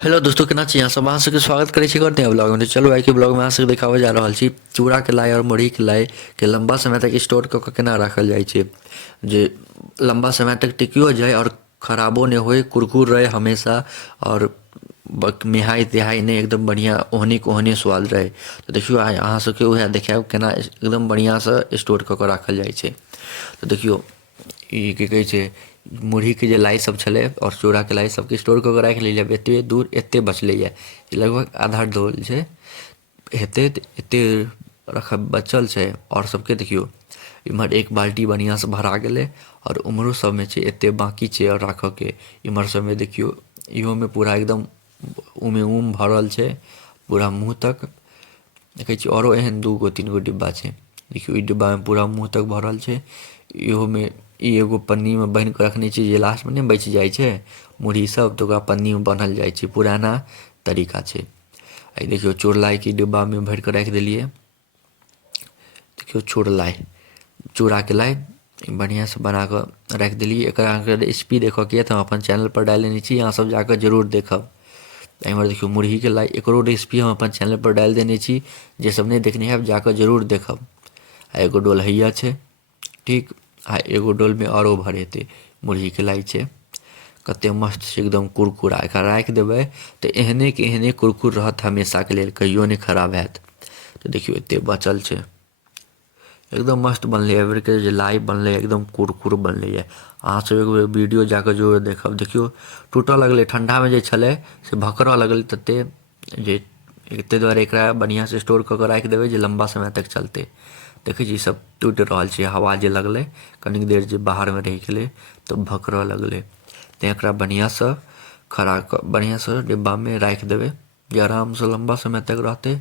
Hello दोस्तों, केना छी अहाँ सब? अहाँ सबके स्वागत करै छी करते हैं ब्लॉग में। तो चलो आइ के ब्लॉग में अहाँ सबके देखाबे जा रहल छी चूड़ा के लाइ और मुरही के लाइ के लंबा समय तक स्टोर कऽ के केना राखल जाइ छै, जे लंबा समय तक टिकियो जाए और खराबो नहीं होए, कुरकुर रहे हमेशा, और मेहाई तेहाई नहीं, एकदम बढ़िया ओहने के ओहने स्वाद रहे। तो देखियो आइ अहाँ सबके वएह देखाब केना एकदम बढ़िया से स्टोर कऽ के राखल जाइ छै। तो देखियो ई की कहै छै, मुरही के जे लाई सब छलै और चूड़ा के लाई सबके स्टोर कऽ के राखि लेलिए। अब एते दूर एते बचलैए, लगभग आधा डोल छै हेतै, एते रख बचल छै। और सबके देखियो इम्हर एक बाल्टी बढ़िया से भरा गेलै और उम्हरो सब में छै एते बाकी छै और राखऽ के। इम्हर सब में देखियो इहो में पूरा एकदम उमे भरल छै पूरा मुँह तक। देखै छी औरो एहन 2 गो 3 गो डिब्बा छै। देखियो ई डिब्बा में पूरा मुँह तक भरल छै। इहो में ई एगो पन्नी में बांध के रखने छी, जे लास्ट में नहीं बच जाइ छै मुरही सब, तो ओकरा पन्नी में बांधल जाइ छै, पुराना तरीका छै। आ देखियो चूड़लाई के डिब्बा में भर के रख देलिए। देखियो चूड़लाई, चूड़ा के लाई बढ़िया से बना के रख देलिए। एकरा रेसिपी देखो के तो हम अपन चैनल पर डाल देने छी, अहाँ सब जाकर जरूर देखब। एम्हर देखियो मुरही के लाई, एकरो रेसिपी हम अपन चैनल पर डाल देने छी, जे सब नहीं देखने हैं जाकर जरूर देखब। आ एगो डोल हैया छै, ठीक। आ एगो डोल में औरो भरेते मुरही के लाई छै। कते मस्त छै एकदम कुरकुरा। एकरा राखि देबै तो एहने के एहने कुरकुर रहत हमेशा के लेल, कहियो नहीं खराब हैत। तो देखियो एते बचल छै, एकदम मस्त बनले। एहि बेर के जे लाई बनले एकदम कुरकुर बनले ये। अहाँ सब एक बेर वीडियो जाकर जरूर देखब। देखियो टूटऽ लगले, ठंडा में जे छले से भकरऽ लगले तते, जे ताहि दुआरे एकरा बढ़िया से स्टोर कऽ के राखि देबै जे लंबा समय तक चलते। देखै छी सब टूटि रहल छै, हवा जे लगलै कनिक देर जे बाहर में रहि गेलै तो भकरऽ लगलै। तो एकरा बढ़िया से बढ़िया से डिब्बा में राखि देबै, जे आराम से लंबा समय तक रहते।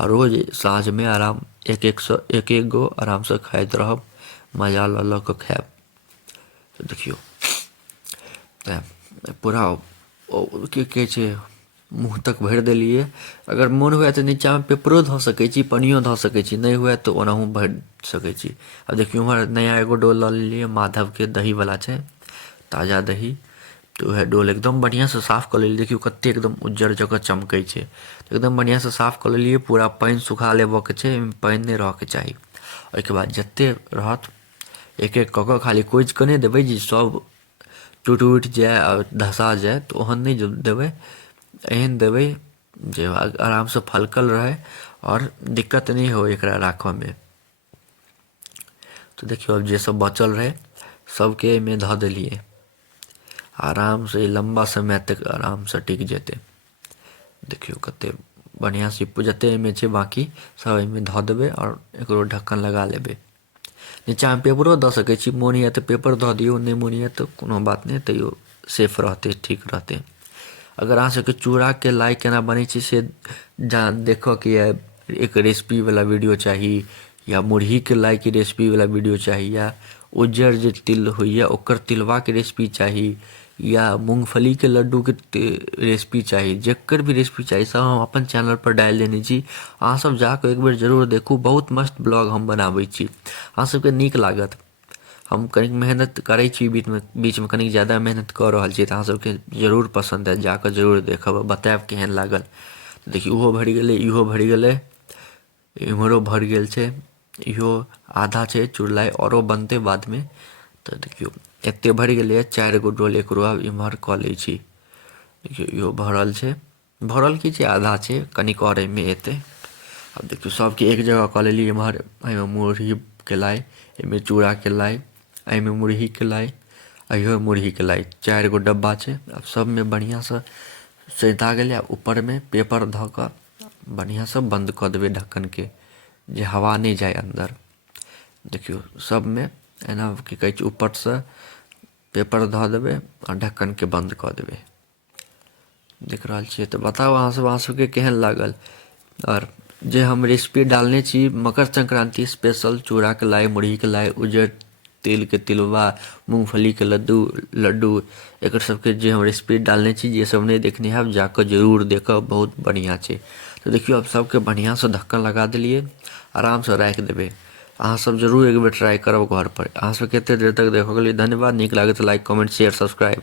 और रोज साँझ में आराम एक गो आराम से खाइत रहब, मजा लऽ के खायब। तो देखियो पूरा की कहै छै मुँह तक भरि देलिए। अगर मोन हुए तो नीचा में पेपरो धऽ सकै छी, पनियो धऽ सकै छी, नहीं हुए तो ओनाहू भरि सकै छी। अब देखियो उम्हर नया एगो डोल लऽ लेलिए, माधव के दही वाला छै, ताजा दही। तो वह डोल एकदम बढ़िया से साफ कर लेलिए। देखियो कते एकदम उज्जर जगह चमकै छै, एकदम बढ़िया से साफ कर लेलिए। पूरा पानि सुखा लेबऽ के छै, पानि नहीं रह के चाही। ओहिके बाद जते रहत एक एक कऽ के खाली कोइच के नहीं देबै जे सब टूट उटि जाए और धसा जाए, तो ओहन नहीं देबै। एहन देबै जे आराम से फलकल रहे और दिक्कत नहीं हो एकरा राखऽ में। तो देखियो अब जे सब बचल रहे सबके में धऽ देलिए, आराम से लंबा समय तक आराम से टिक जेते। देखियो कते बढ़िया से जते में छै बाकी सब एहिमे धऽ देबै और एकरो ढक्कन लगा लेबै। नीचा में पेपरो दऽ सकै छी, मोन होइए तो पेपर दऽ दियौ, नहीं मोन होइए तो कोनो बात नहीं, तैयो सेफ रहते, ठीक रहते। अगर अहाँ सबके चूड़ा के लाई केना बनै छै से देखऽ के ये, एक रेसिपी वाला वीडियो चाही, या मुरही के लाई के रेसिपी वाला वीडियो चाही, या उज्जर जे तिल होइए ओकर तिलवा के रेसिपी चाही, या मूंगफली के लड्डू के रेसिपी चाही, जकर भी रेसिपी चाही सब हम अपन चैनल पर डाल देने छी। अहाँ सब जाकर एक बेर जरूर देखू, बहुत मस्त ब्लॉग हम बनाबै छी, अहाँ सबके नीक लागत। हम कनिक मेहनत करै छी बीच में कनिक ज़्यादा मेहनत कऽ रहल छी, तऽ अहाँ सबके जरूर पसंद है, जाकर जरूर देखब, बतायब केहन लागल। देखियो ओहो भरि गेलै, इहो भरि गेलै, इम्हरो भरि गेल छै, इहो आधा छै चुड़लाई, औरो बनते बाद में। तो देखियो एते भरि गेलै, 4 गो डोल एकरो आब इम्हर कऽ लै छी। देखियो इहो भरल छै, भरल की छै आधा छै, कनिक और एहिमे एतै। अब देखियो सबके एक जगह कऽ लेली। इम्हर एहिमे मुरही के लाई, एहिमे चूड़ा के लाई, एहिमे मुरही के लाई, अहियो मुरही के लाई, 4 गो डब्बा छै। अब सब में बढ़िया से सैता गेलै। ऊपर में पेपर धऽ कऽ बढ़िया से बंद कऽ देबै ढक्कन के, जे हवा नहीं जाए अंदर। देखियो सब में एना की कहै छै ऊपर से पेपर धऽ देबै और ढक्कन के बंद कऽ देबै। देख रहल छियै तो बताओ अहाँ सबके केहन लागल। और जे हम रेसिपी डालने छी मकर संक्रांति स्पेशल, चूड़ा के लाई, मुरही के लाई, उज्जर तिल के तिलवा, मूंगफली के लड्डू एकर सबके जे हम रेसिपी डालने छी, जे सब नहीं देखने हैं जाकर जरूर देखब, बहुत बढ़िया छै। तो देखियो अब सबके बढ़िया से ढक्कन लगा देलिए, आराम से राखि देबै। अहाँ सब जरूर एक बेर ट्राई करब घर पर। अहाँ सब कते देर तक देखो के लिए धन्यवाद। नीक लागे तो लाइक, कमेंट, शेयर, सब्सक्राइब।